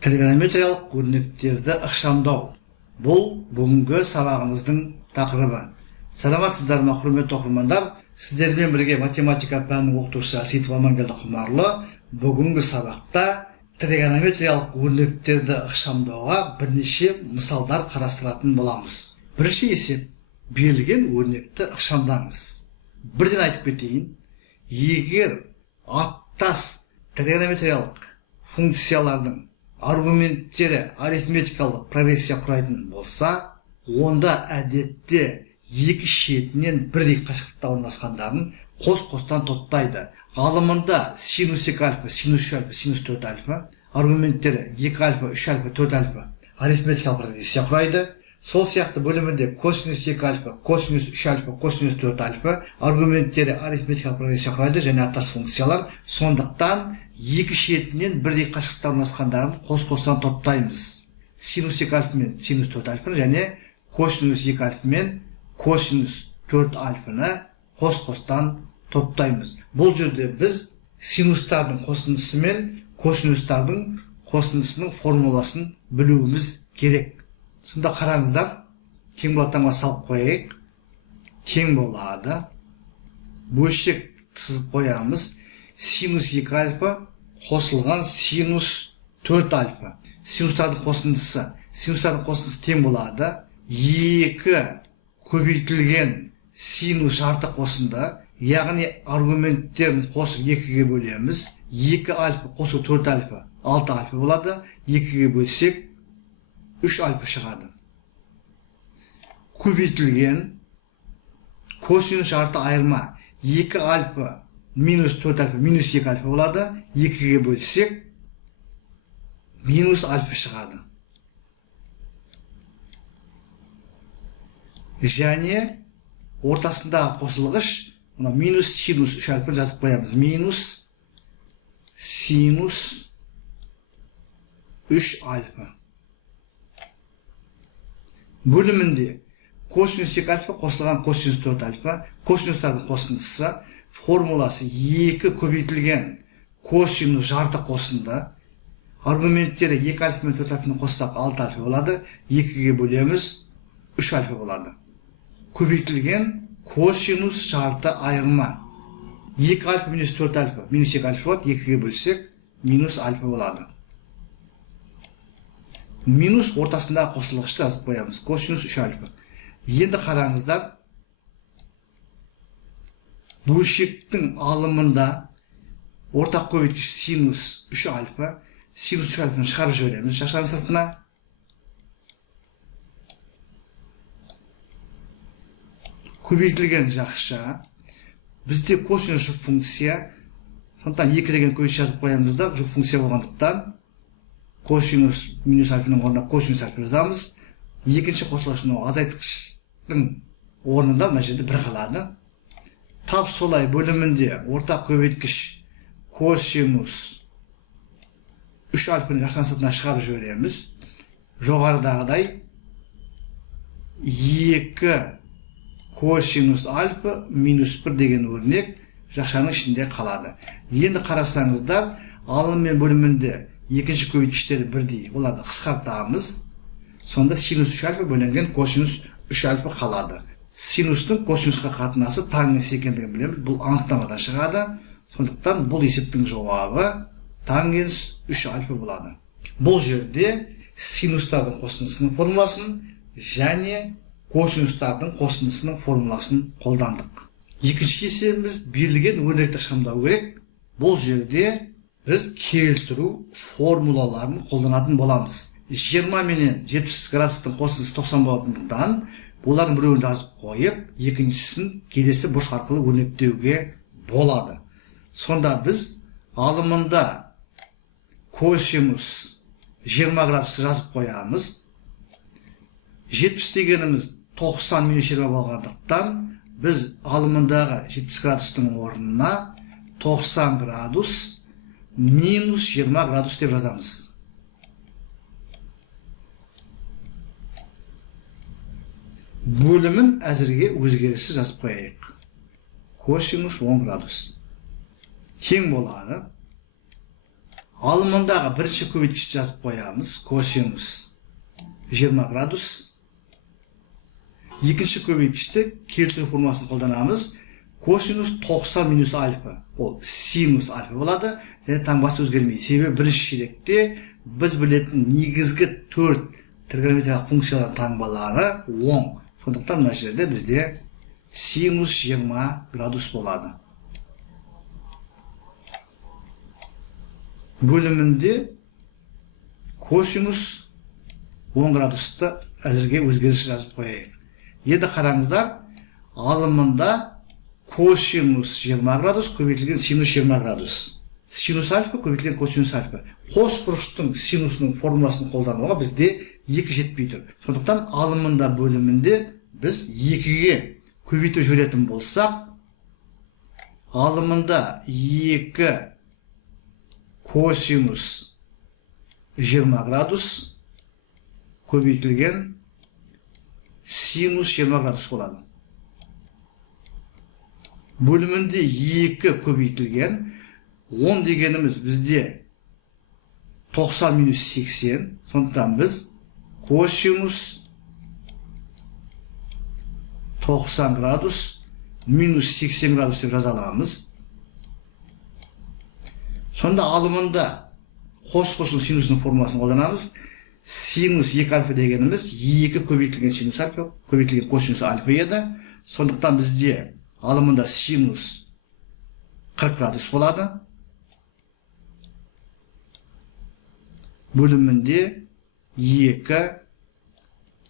Тригонометриялық өрнектерді ықшамдау. Бұл бүгінгі сабағымыздың тақырыбы. Саламатсыздар ма, құрметті оқырмандар? Сіздермен бірге математика пәнінің оқытушысы Әсетов Амангелді Құмарлы бүгінгі сабақта тригонометриялық өрнектерді ықшамдауға бірнеше мысалдар қарастыратын боламыз. Бірінші есеп: берілген өрнекті ықшамдаңыз. Бірден айтып кетейін, егер аттас тригонометриялық функциялардың аргументтері арифметикалық прогрессия құрайтын болса, онда әдетте екі шетінен бірдей қашықтықта орналасқандарын қос-қостан топтайды. Ғалымында синус 2 альфа, синус 3 альфа, синус 4 альфа, аргументтері 2 альфа, 3 альфа, 4 альфа арифметикалық прогрессия құрайды. Сол сияқты бөлімінде косинус 2 альфа, косинус 3 альфа, косинус 4 альфа аргументтері арифметикалық прогрессия құрайды және аттас функциялар. Сондықтан екі шетінен бірдей қашықтықта орналасқандарын қос-қостан топтаймыз. Синус 2 альфа мен синус 4 альфаны және косинус 2 альфа мен косинус 4 альфаны қос-қостан топтаймыз. Бұл жерде біз синустардың қосындысы мен косинустардың қосындысының формуласын білуіміз керек. Сонда қараңыздар, тең болатынға салып қойайық. Тең болады. Бөлшек сызып қоямыз. Синус 2 альфа қосылған синус 4 альфа. Синустардың қосындысы. Синустардың қосындысы тең болады. 2 көбейтілген синус жарты қосынды. Яғни аргументтерін қосып 2-ге бөлеміз. 2 альфа қосу 4 альфа 6 альфа болады. 2-ге бөлсек 3 альфа шығады. Көбейтілген косинус жарты айырма 2 альфа минус 4 альфа минус 2 альфа болады. 2-ге бөлсек минус альфа шығады. Және ортасындағы қосылғыш минус синус 3 альфа жазып қоямыз. Минус синус 3 альфа. Бөлімінде косинус 2 альфа қосылған косинус 4 альфа. Косинустардың қосындысы формуласы 2 көбейтілген косинус жарты қосынды. Аргументтері 2 альфа мен 4 альфаны қоссақ 6 альфа болады. 2-ге бөлеміз 3 альфа болады. Көбейтілген косинус жарты айырма 2 альфа минус 4 альфа минус 2 альфа болады. 2-ге бөлсек минус альфа болады. Минус ортасындағы қосылғышты жазып қоямыз. Косинус 3 альфа. Енді қараңыздар, бөлшектің алымында ортақ көбейткіш синус 3 альфа, синус 3 альфаны шығарып жібереміз шашаның сыртына. Көбейтілген жақша. Бізде косинус жұп функция. Сондықтан 2 деген көбейткіш жазып қоямыз да, жұп функция болғандықтан косинус минус альфаның орнына косинус альфа жазамыз. Екінші қосылғышын азайтқыштың орнында мына жерде 1 қалады. Тап солай бөлімінде ортақ көбейткіш косинус 3 альфаны жақшаның сыртына шығарып жібереміз. Жоғарыдағыдай 2 косинус альфа минус 1 деген өрнек жақшаның ішінде қалады. Енді қарасаңыздар, алым мен бөлімінде екінші көбейткіштері бірдей. Оларды қысқартамыз. Сонда синус 3 альфа бөлінген косинус 3 альфа қалады. Синустың косинусқа қатынасы тангенс екендігін білеміз. Бұл анықтамадан шығады. Сондықтан бұл есептің жауабы тангенс 3 альфа болады. Бұл жерде синустардың қосындысының формуласын және косинустардың қосындысының формуласын қолдандық. Екінші есебіміз берілген өрнекті ықшамдау керек. Бұл жерде біз келтіру формулаларын қолданатын боламыз. 20 менен 70 градустың қосындысы 90 болатындықтан, олардың біреуін жазып қойып, екіншісін келесі бош арқылы өрнектеуге болады. Сонда біз алымында косинус 20 градусты жазып қоямыз. 70 дегеніміз 90 минус 20 болғандықтан, біз алымындағы 70 градустың орнына 90 градус минус 20 градус деп жазамыз. Бөлімін әзірге өзгеріссіз жазып қояйық. Косинус 10 градус. Тең болады. Алымындағы бірінші көбейткішті жазып қоямыз. Косинус 20 градус. Екінші көбейткішті келтіру формуласын қолданамыз. Косинус 90 минус альфа. Ол синус альфа болады. Және таңбасы өзгермейді. Себебі бірінші ширекте біз білетін негізгі 4 тригонометриялық функциялардың таңбалары оң. Сондықтан мына жерде бізде синус 20 градус болады. Бөлімінде косинус 10 градусты әзірге өзгеріс жазып қояйық. Енді қараңыздар, алымында косинус 20 градус көбейтілген синус 20 градус. Синус альфа көбейтілген косинус альфа. Қос бұрыштың синусының формуласын қолдануға бізде 2 жетпей тұр. Сондықтан алымында бөлімінде біз 2-ге көбейтіп жіберетін болсақ, алымында 2 косинус 20 градус көбейтілген синус 20 градус болады. Бөлімінде 2 көбейтілген 10 дегеніміз бізде 90 минус 80. Сондықтан біз косинус 90 градус минус 80 градус деп жаза аламыз. Сонда алымында қос бұрыштың синусының формуласын қолданамыз. Синус 2 альфа дегеніміз 2 көбейтілген синус альфа, көбейтілген косинус альфа еді. Сондықтан бізде алымында синус 40 градус болады. Бөлімінде 2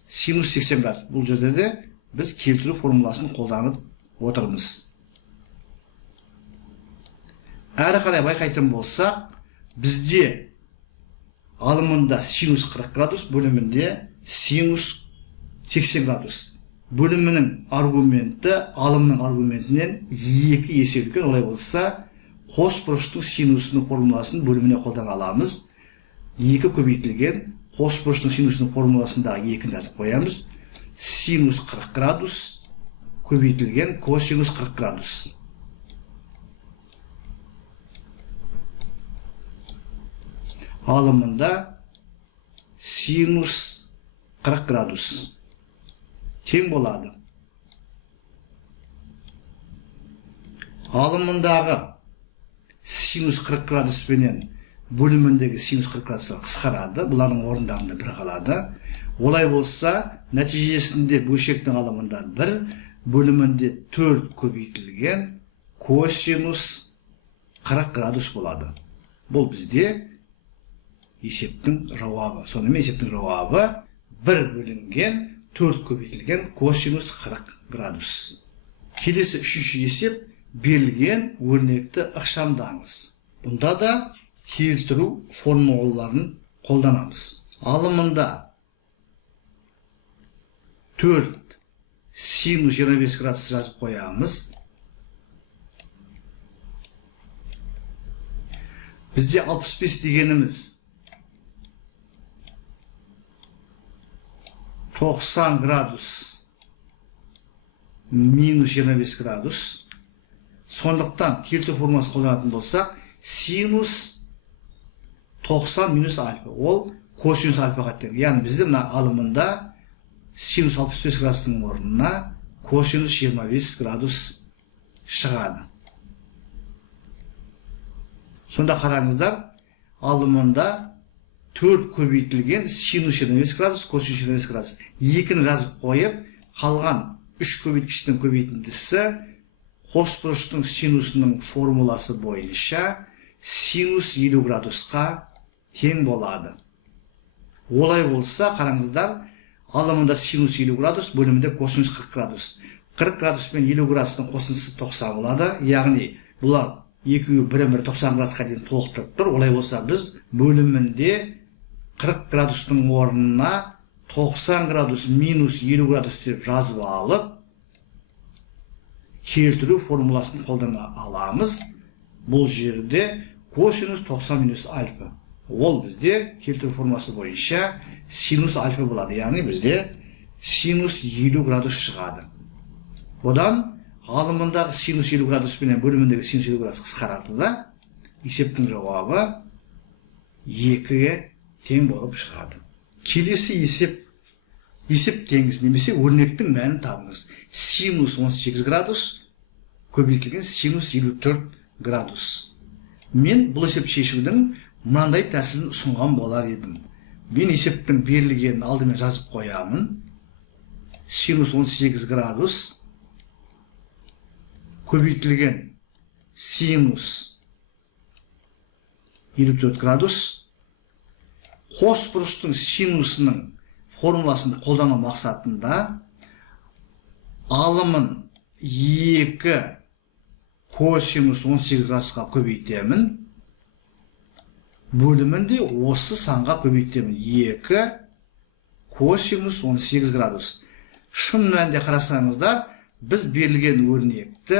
синус 80 градус. Бұл жерде де біз келтіру формуласын қолданып отырмыз. Әрі қарай байқайтын болсақ, бізде алымында синус 40 градус, бөлімінде синус 80 градус. Бөлімінің аргументі алымның аргументінен 2 есе үлкен. Олай болса, қос бұрыштың синусының формуласын бөліміне қолдана аламыз. 2 көбейтілген қос бұрыштың синусының формуласындағы 2-ні жазып қоямыз. Синус 40 градус көбейтілген косинус 40 градус. Алымында синус 40 градус тең болады. Алымындағы синус 40 градус пенен бөліміндегі синус 40 градусқа қысқарады. Бұлардың орындарында бір қалады. Олай болса, нәтижесінде бөлшектің алымында 1, бөлімінде 4 көбейтілген косинус 40 градус болады. Бұл бізде есептің жауабы. Сонымен есептің жауабы 1 бөлінген 4 көбейтілген косинус 40 градус. Келесі үшінші есеп берілген өрнекті ықшамдаңыз. Бұнда да келтіру формулаларын қолданамыз. Алымында 4 синус 25 градус жазып қоямыз. Бізде 65 дегеніміз 90 градус минус 25 градус. Сондықтан келтіру формуласын қолданатын болсақ, синус 90 минус альфа. Ол косинус альфаға тең. Яғни бізде мына алымында синус 65 градустың орнына косинус 25 градус шығады. Сонда қараңыздар, алымында 4 көбейтілген синус 25 градус, косинус 25 градус. 2-ні жазып қойып, қалған 3 көбейткіштің көбейтіндісі қос бұрыштың синусының формуласы бойынша синус 50 градусқа тең болады. Олай болса, қараңыздар, алымында синус 50 градус, бөлімінде косинус 40 градус. 40 градус пен 50 градустың қосындысы 90 болады. Яғни, бұлар екеуі бірін-бірі 90 градусқа дейін толықтырып тұр. Олай болса, біз бөлімінде 40 градустың орнына 90 градус минус 50 градус деп жазып алып, келтіру формуласын қолдана аламыз. Бұл жерде косинус 90 минус альфа. Ол бізде келтіру формуласы бойынша синус альфа болады. Яғни бізде синус 50 градус шығады. Одан алымындағы синус 50 градус пенен бөліміндегі синус 50 градус қысқарады да, есептің жауабы 2-ге тең болып шығады. Келесі есеп теңіз немесе өрнектің мәнін табыңыз. Синус 18 градус көбейтілген синус 54 градус. Мен бұл есеп шешудің мынандай тәсілін ұсынған болар едім. Мен есептің берілгенін алдымен жазып қоямын. Синус 18 градус көбейтілген синус 54 градус. Қос бұрыштың синусының формуласын қолдану мақсатында алымын 2 косинус 18 градусқа көбейтемін. Бөлімінде осы санға көбейтемін. 2 косинус 18 градус. Шын мәнінде қарасаңыздар, біз берілген өрнекті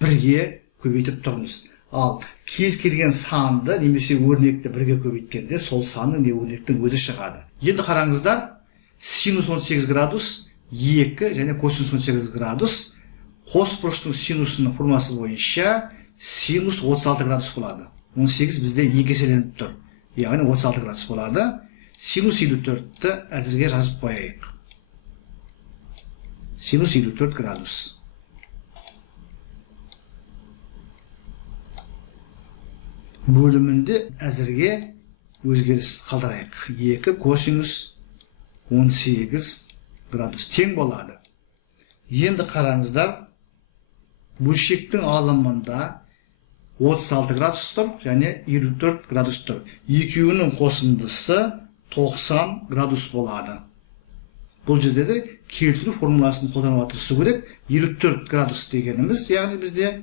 1-ге көбейтіп тұрмыз. Ал кез келген санды немесе өрнекті 1-ге көбейткенде сол санның не өрнектің өзі шығады. Енді қараңыздар, синус 18 градус 2 және косинус 18 градус қос бұрыштың синусының формуласы бойынша синус 36 градус болады. 18 бізде 2 еселеніп тұр. Яғни 36 градус болады. Синус 54-ті әзірге жазып қояйық. Синус 54 градус. Бөлімінде әзірге өзгеріс қалдырайық. 2 косинус 18 градус тең болады. Енді қараңыздар, бөлшектің алымында 36 градус тұр және 54 градус тұр. Екеуінің қосындысы 90 градус болады. Бұл жерде де келтіру формуласын қолдануға тырысу керек. 54 градус дегеніміз, яғни бізде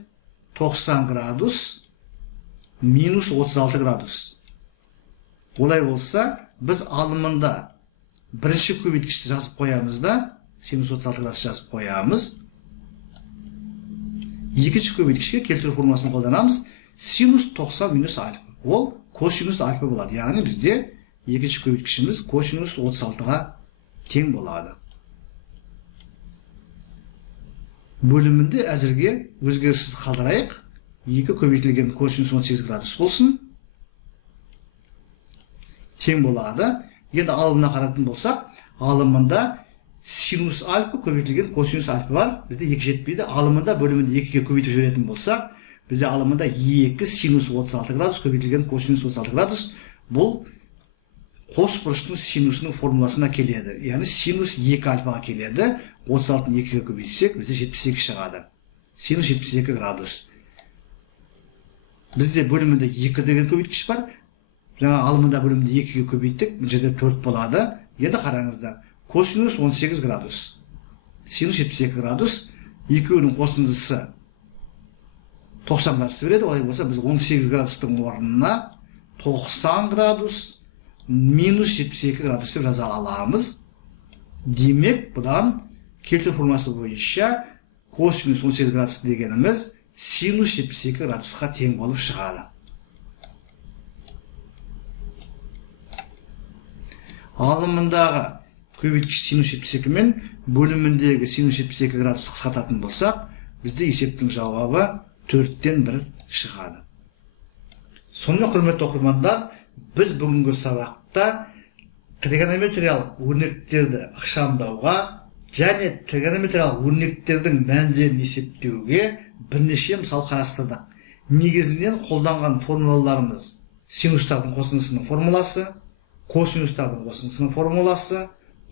90 градус минус 36 градус. Олай болса, біз алымында бірінші көбейткішті жазып қоямыз да, синус 36 градус жазып қоямыз. Екінші көбейткішке келтіру формуласын қолданамыз. Синус 90 минус альфа. Ол косинус альфа болады. Яғни бізде екінші көбейткішіміз косинус 36-ға тең болады. Бөлімінде әзірге өзгеріссіз қалдырайық. 2 көбейтілген косинус 18 градус болсын. Тең болады. Енді алымына қарайтын болсақ, алымында синус альфа көбейтілген косинус альфа бар. Бізде 2 жетпейді. Алымында бөлімінде 2-ге көбейтіп жіберетін болсақ, бізде алымында 2 синус 36 градус көбейтілген косинус 36 градус. Бұл қос бұрыштың синусының формуласына келеді. Яғни синус 2 альфаға келеді. 36-ны 2-ге көбейтсек, бізде 72 шығады. Синус 72 градус. Бізде бөлімінде 2 деген көбейткіш бар. Жаңа алымында бөлімінде 2-ге көбейттік. Бұл жерде 4 болады. Енді қараңыздар. Косинус 18 градус. Синус 72 градус. Екеуінің қосындысы 90 градус береді. Олай болса, біз 18 градустың орнына 90 градус минус 72 градус деп жаза аламыз. Демек, бұдан келтіру формуласы бойынша косинус 18 градус дегеніміз синус 72 градусқа тең болып шығады. Алымындағы көбейткіш синус 72 мен бөліміндегі синус 72 градус қысқартатын болсақ, бізде есептің жауабы 4-тен 1 шығады. Сонымен, құрметті оқырмандар, біз бүгінгі сабақта тригонометриялық өрнектерді ықшамдауға және тригонометриялық өрнектердің мәндерін есептеуге бірнеше мысал қарастырдық. Негізінен қолданған формулаларымыз синустардың қосындысының формуласы, косинустардың қосындысының формуласы,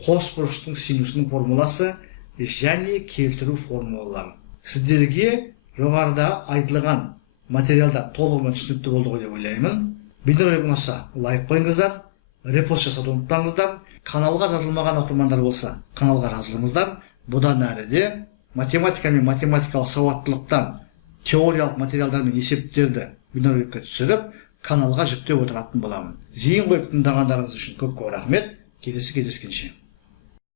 қос бұрыштың синусының формуласы және келтіру формулалары. Сіздерге жоғарыда айтылған материалдар толығымен түсінікті болды деп ойлаймын. Видеоролик ұнаса лайк қойыңыздар, репост жасауды ұмытпаңыздар. Каналға жазылмаған оқырмандар болса, каналға жазылыңыздар. Бұдан әріде математика мен математикалық сауаттылықтан теориялық материалдар мен есептерді видеороликке түсіріп, каналға жүктеп отыратын боламын. Зейін қойып тыңдағандарыңыз үшін көп рахмет. Келесі кездескенше.